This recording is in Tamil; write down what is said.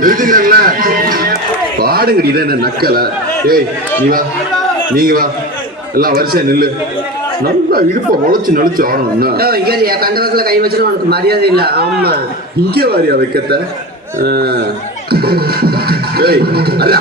நிறுத்துக்கிறல்ல பாடுங்கடி என்ன நக்கல. ஏய் நீ வா, நீங்க வா, எல்லாம் வரிசையா நில்லு. நல்லா இடுப்ப உழைச்சு நடிச்சு ஆடணும்னா கண்டத்துல கை வச்சு உனக்கு மரியாதை இல்ல. ஆமா இங்கே வாரியா வைக்கத்த. ஏய் அல்ல